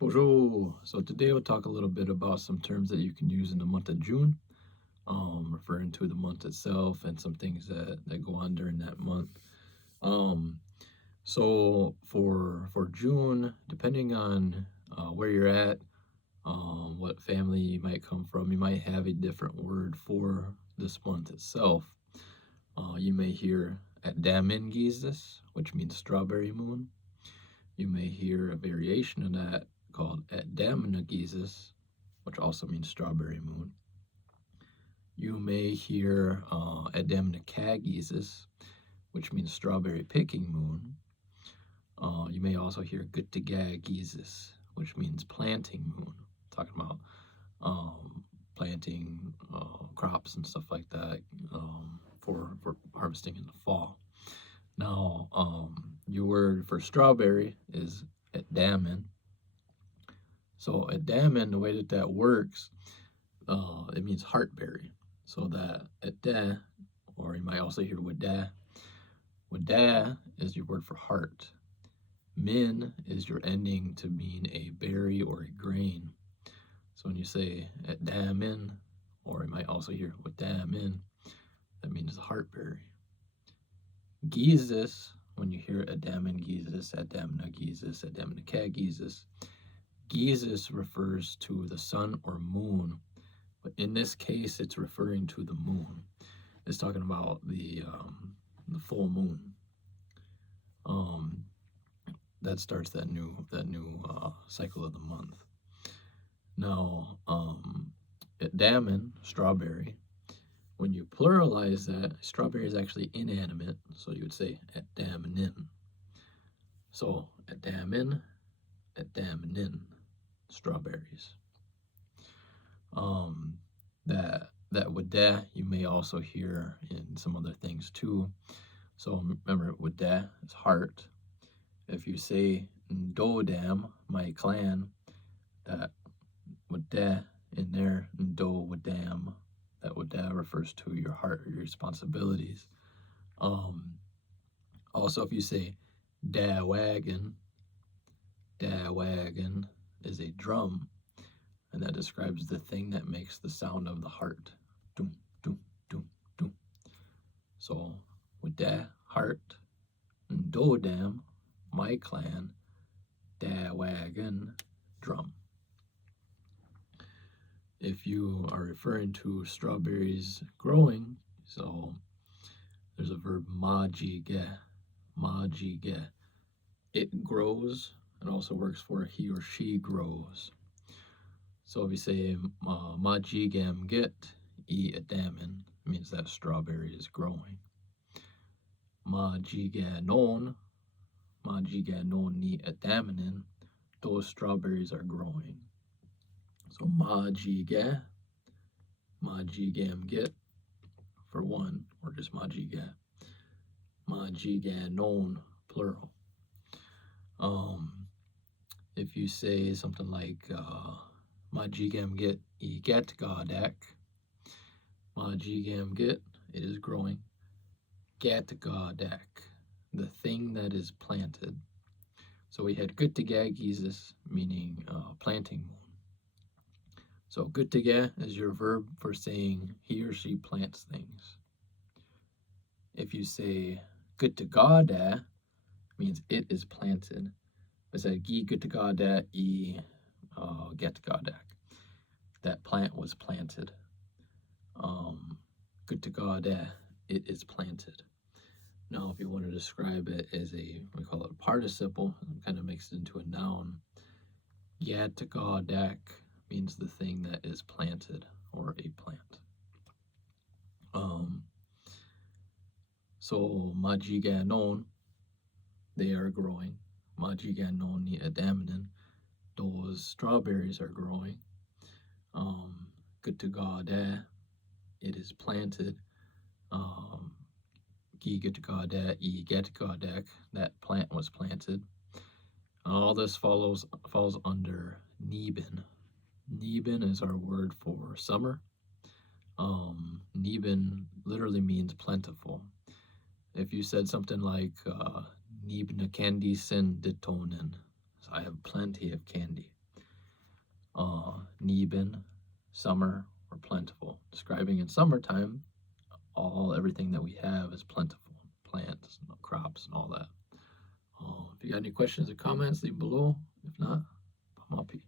Bonjour. So today we'll talk a little bit about some terms that you can use in the month of June, referring to the month itself and some things that go on during that month. Um, so for June, depending on where you're at, what family you might come from, you might have a different word for this month itself. You may hear at Damin Gizes, which means strawberry moon. You may hear a variation of that called at Damna Gizes, which also means strawberry moon. You may hear at Damna Gizes, which means strawberry picking moon. You may also hear Guttiga Gizes, which means planting moon, talking about planting crops and stuff like that for harvesting in the fall. Now, your word for strawberry is at Damin. So at Damin, the way that works, it means heartberry. So that at da, or you might also hear wada. Wada is your word for heart. Min is your ending to mean a berry or a grain. So when you say at Damin, or you might also hear wada min, that means the heartberry. Gizes, when you hear Adamin Gizes, Adamna Gizes, Adamna Gizes, Gizes refers to the sun or moon, but in this case, it's referring to the moon. It's talking about the full moon. That starts that new cycle of the month. Now, at Damin, strawberry. When you pluralize that, strawberry is actually inanimate, so you would say at Daminin. So at Damin, at Daminin, strawberries. That wada you may also hear in some other things too. So remember, wada is heart. If you say Ndodam, my clan, that wada in there, Ndo wadam, that wada refers to your heart or your responsibilities. Also, if you say da wagon is a drum, and that describes the thing that makes the sound of the heart. Doom, doom, doom, doom. So, with that heart, and Dodam, my clan, da wagon, drum. If you are referring to strawberries growing, so there's a verb majige. It grows. It also works for he or she grows. So if you say majigam get e adamin, means that strawberry is growing. Majiganon ni adaminin, those strawberries are growing. So majigam get for one, or just majiganon plural. If you say something like majigam get e get godak, majigam get, it is growing. Get godak, the thing that is planted. So we had guttigagizis, meaning planting moon. So guttiga is your verb for saying he or she plants things. If you say guttagada, means it is planted. I said gi guttagada e getgadak. That plant was planted. Guttagada, it is planted. Now, if you want to describe it as we call it a participle, it kind of makes it into a noun. Yatagadak means the thing that is planted or a plant. So majiganon, they are growing. Majiganon ni adaminin, those strawberries are growing. Gutagada, it is planted. That plant was planted. All this falls under Neben. Neben is our word for summer. Neben literally means plentiful. If you said something like Nibna candy sin ditonin, I have plenty of candy. Neben, summer, or plentiful. Describing in summertime, everything that we have is plentiful, plants, crops, and all that. If you got any questions or comments, leave below. If not, I'm happy.